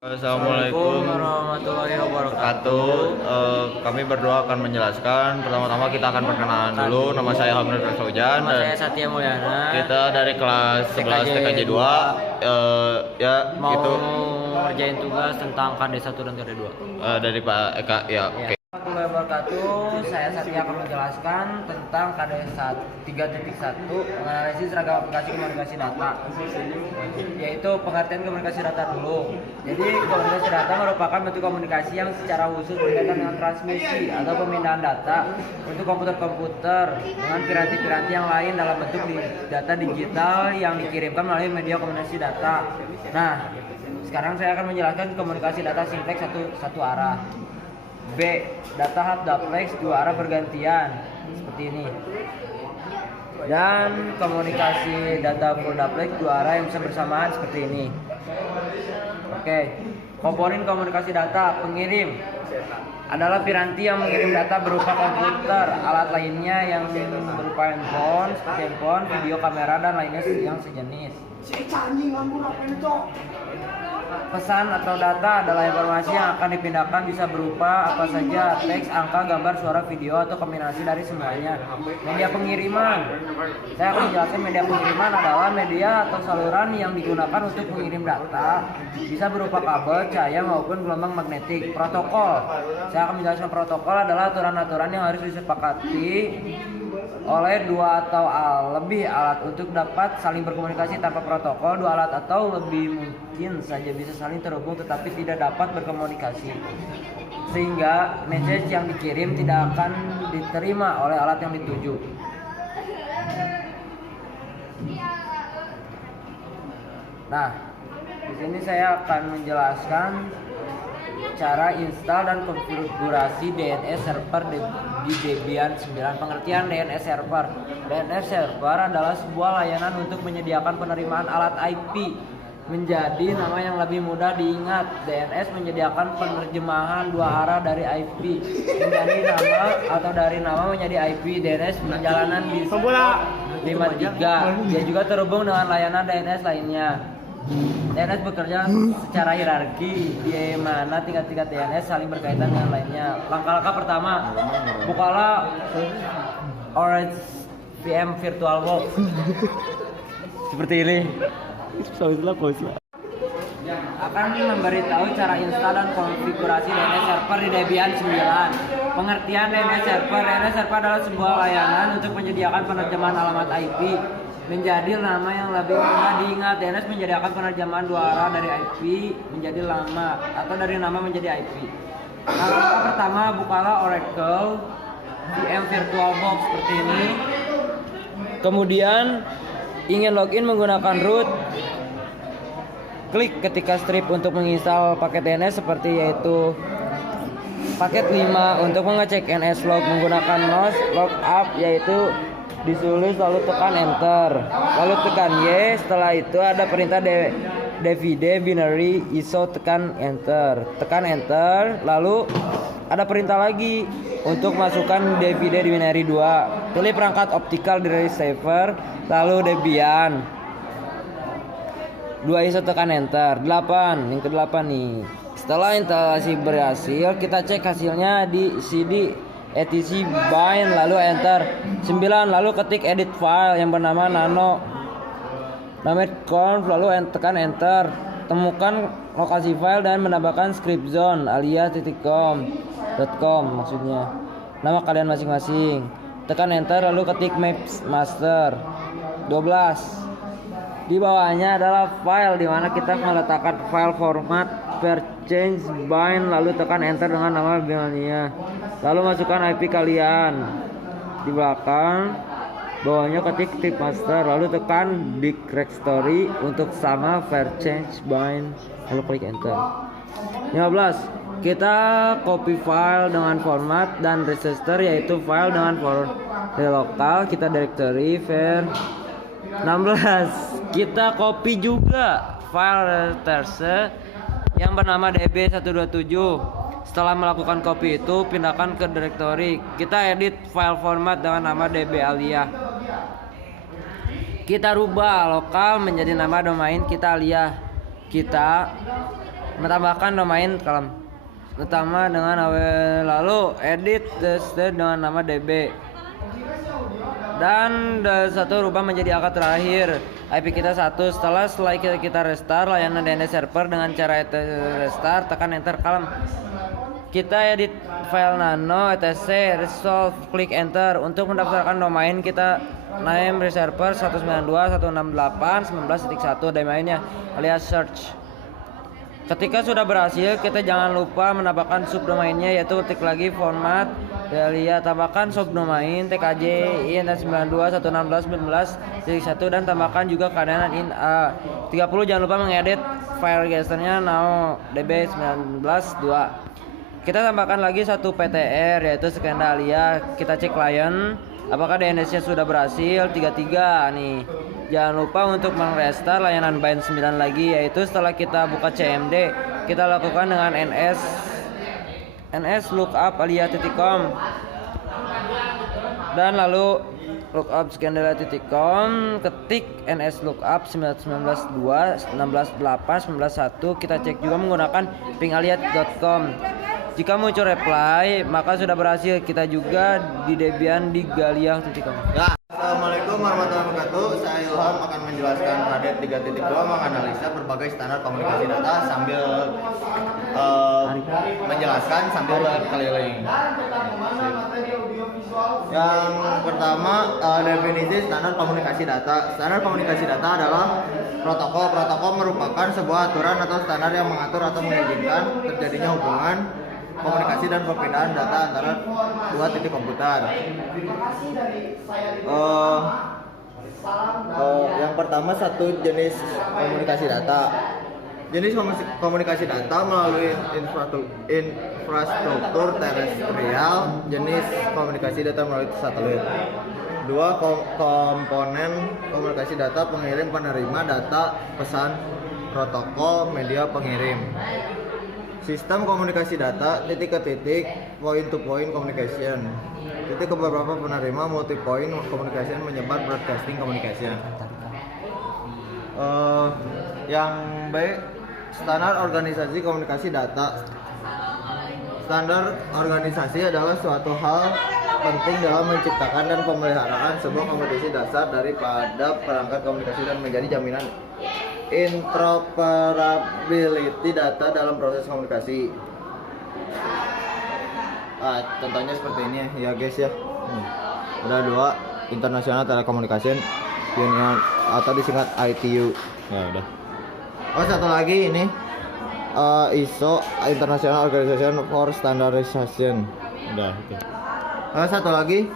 Assalamualaikum warahmatullahi wabarakatuh. Kami berdua akan menjelaskan. Pertama-tama kita akan perkenalan dulu. Nama saya Hamdan Prasojan. Nama saya Satya Mulyana. Kita dari kelas 11 TKJ 2. Ya, Mau gitu. ngerjain tugas tentang KD 1 dan KD 2. Dari Pak Eka. Ya, oke. Warahmatullahi wabarakatuh. Saya Satya akan menjelaskan tentang KD 3.1 menganalisis ragam aplikasi komunikasi data, yaitu pengertian komunikasi data dulu. Jadi komunikasi data merupakan bentuk komunikasi yang secara khusus berkaitan dengan transmisi atau pemindahan data untuk komputer-komputer dengan piranti-piranti yang lain dalam bentuk data digital yang dikirimkan melalui media komunikasi data. Nah, sekarang saya akan menjelaskan komunikasi data simplex satu arah. B. Data hub duplex dua arah bergantian seperti ini. Dan komunikasi data full duplex dua arah yang bisa bersamaan seperti ini. Oke. Komponen komunikasi data pengirim adalah piranti yang mengirim data berupa komputer, alat lainnya yang berupa handphone, seperti handphone, video kamera dan lainnya yang sejenis. Pesan atau data adalah informasi yang akan dipindahkan, bisa berupa apa saja, teks, angka, gambar, suara, video, atau kombinasi dari semuanya. Media pengiriman. Saya akan menjelaskan media pengiriman adalah media atau saluran yang digunakan untuk mengirim data, bisa berupa kabel, cahaya, maupun gelombang magnetik. Protokol. Saya akan menjelaskan protokol adalah aturan-aturan yang harus disepakati oleh dua atau lebih alat untuk dapat saling berkomunikasi. Tanpa protokol, dua alat atau lebih mungkin saja bisa saling terhubung tetapi tidak dapat berkomunikasi, sehingga message yang dikirim tidak akan diterima oleh alat yang dituju. Nah, di sini saya akan menjelaskan cara install dan konfigurasi DNS server di Debian 9. Pengertian DNS server. DNS server adalah sebuah layanan untuk menyediakan penerimaan alat IP menjadi nama yang lebih mudah diingat. DNS menyediakan penerjemahan dua arah dari IP menjadi nama atau dari nama menjadi IP. DNS perjalanan di 53. Dia juga terhubung dengan layanan DNS lainnya. DNS bekerja secara hierarki, di mana tingkat-tingkat DNS saling berkaitan dengan lainnya. Langkah-langkah pertama, bukalah Orange VM VirtualBox seperti ini. Akan memberitahu cara install dan konfigurasi DNS server di Debian 9. Pengertian DNS server. DNS server adalah sebuah layanan untuk menyediakan penerjemahan alamat IP menjadi nama yang lebih mudah diingat. DNS menyediakan penerjemahan dua arah dari IP menjadi nama atau dari nama menjadi IP. Langkah pertama, bukalah Oracle VM VirtualBox seperti ini. Kemudian ingin login menggunakan root, klik ketika strip untuk menginstal paket DNS seperti yaitu paket 5. Untuk mengecek NS log menggunakan nos logup, yaitu ditulis lalu tekan enter, lalu tekan Y. Setelah itu ada perintah dvd binary iso, tekan enter, lalu ada perintah lagi untuk masukkan dvd binary 2. Pilih perangkat optical dari saver, lalu Debian 2 iso, tekan enter. 8, yang ke-8 nih. Setelah instalasi berhasil, kita cek hasilnya di cd etc bind, lalu enter. 9, lalu ketik edit file yang bernama nano.conf, lalu tekan enter. Temukan lokasi file dan menambahkan script zone alias .com maksudnya nama kalian masing-masing. Tekan enter, lalu ketik maps master. 12, di bawahnya adalah file di mana kita meletakkan file format change bind, lalu tekan enter dengan nama bilangnya, lalu masukkan IP kalian. Di belakang bawahnya ketik tip master, lalu tekan directory untuk sama change bind, lalu klik enter. 15, kita copy file dengan format dan register, yaitu file dengan format lokal kita directory var. 16, kita copy juga file terse yang bernama db127. Setelah melakukan copy itu, pindahkan ke directory. Kita edit file format dengan nama db aliyah. Kita rubah lokal menjadi nama domain kita aliyah. Kita Menambahkan domain kolom utama dengan lalu edit dengan nama DB. Dan satu rubah menjadi angka terakhir IP kita 1. Setelah kita restart layanan DNS server dengan cara restart, tekan enter kolom. Kita edit file nano etc resolve, klik enter. Untuk mendaftarkan domain kita name server 192.168.19.1 domainnya alias search. Ketika sudah berhasil, kita jangan lupa menambahkan subdomainnya, yaitu ketik lagi format Delia, tambahkan subdomain tkj in 92.116.19.1 dan tambahkan juga keadaan in a 30. Jangan lupa mengedit file gesternya now db19.2. Kita tambahkan lagi satu PTR, yaitu Scandalia. Kita cek client apakah DNS-nya sudah berhasil. 33 nih. Jangan lupa untuk merestart layanan bind 9 lagi, yaitu setelah kita buka CMD, kita lakukan dengan ns lookup alia.com dan lalu lookup scandalia.com, ketik ns lookup 19.2.16.8.19.1. Kita cek juga menggunakan pingalia.com. Jika muncul reply, maka sudah berhasil. Kita juga di Debian di galia.com. Ya, Assalamualaikum warahmatullahi wabarakatuh. Saya Ilham akan menjelaskan Radet 3.2 menganalisa berbagai standar komunikasi data sambil menjelaskan sambil berkeliling. Yang pertama, definisi standar komunikasi data. Standar komunikasi data adalah protokol. Protokol merupakan sebuah aturan atau standar yang mengatur atau mengizinkan terjadinya hubungan komunikasi dan perpindahan data antara dua titik komputer. Yang pertama, satu jenis komunikasi data. Jenis komunikasi data melalui infrastruktur terestrial, jenis komunikasi data melalui satelit. Dua, komponen komunikasi data: pengirim, penerima data, pesan, protokol, media pengirim. Sistem komunikasi data titik ke titik, point to point communication, titik ke beberapa penerima, multi point communication, menyebar broadcasting communication. Yang B, standar organisasi komunikasi data. Standar organisasi adalah suatu hal penting dalam menciptakan dan pemeliharaan sebuah komunikasi dasar daripada perangkat komunikasi dan menjadi jaminan interoperability data dalam proses komunikasi. Contohnya seperti ini ya guys ya. Ada dua, International Telecommunication Union atau disingkat ITU. Ya udah. Satu lagi ini ISO, International Organization for Standardization. Udah itu. Satu lagi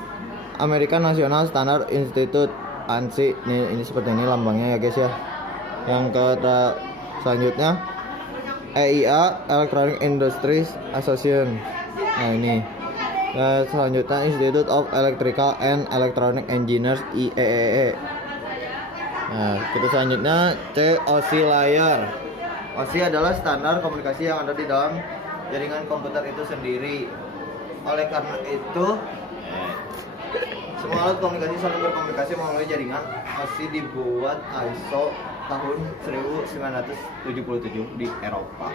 American National Standard Institute ANSI. Ini seperti ini lambangnya ya guys ya. Yang selanjutnya EIA, Electronic Industries Association. Nah ini. Selanjutnya Institute of Electrical and Electronic Engineers, IEEE. Nah, kita selanjutnya C, OSI layer. OSI adalah standar komunikasi yang ada di dalam jaringan komputer itu sendiri. Oleh karena itu, semua alat komunikasi saling berkomunikasi melalui jaringan. OSI dibuat ISO tahun 1977 di Eropa.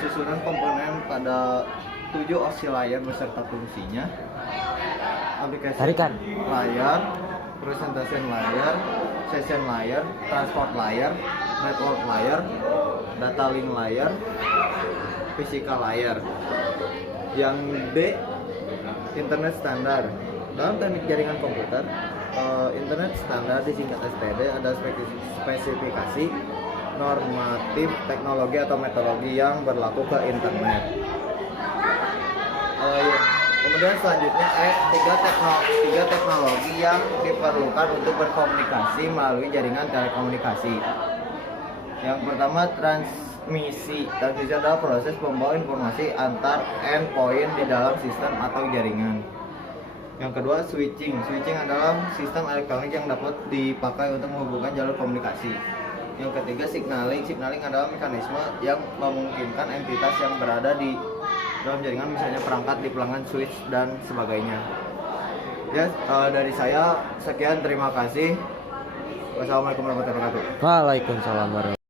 Susunan komponen pada 7 OSI layer beserta fungsinya: aplikasi layer, presentation layer, session layer, transport layer, network layer, data link layer, physical layer. Yang D, internet standar. Dalam teknik jaringan komputer, internet standar disingkat STD ada spesifikasi normatif teknologi atau metodologi yang berlaku ke internet. Kemudian selanjutnya tiga teknologi yang diperlukan untuk berkomunikasi melalui jaringan telekomunikasi. Yang pertama, transmisi. Transmisi adalah proses membawa informasi antar endpoint di dalam sistem atau jaringan. Yang kedua, switching. Switching adalah sistem elektronik yang dapat dipakai untuk menghubungkan jalur komunikasi. Yang ketiga, signaling. Signaling adalah mekanisme yang memungkinkan entitas yang berada di dalam jaringan, misalnya perangkat di pelanggan, switch, dan sebagainya. Ya, dari saya sekian, terima kasih. Wassalamualaikum warahmatullahi wabarakatuh. Waalaikumsalam warahmatullahi wabarakatuh.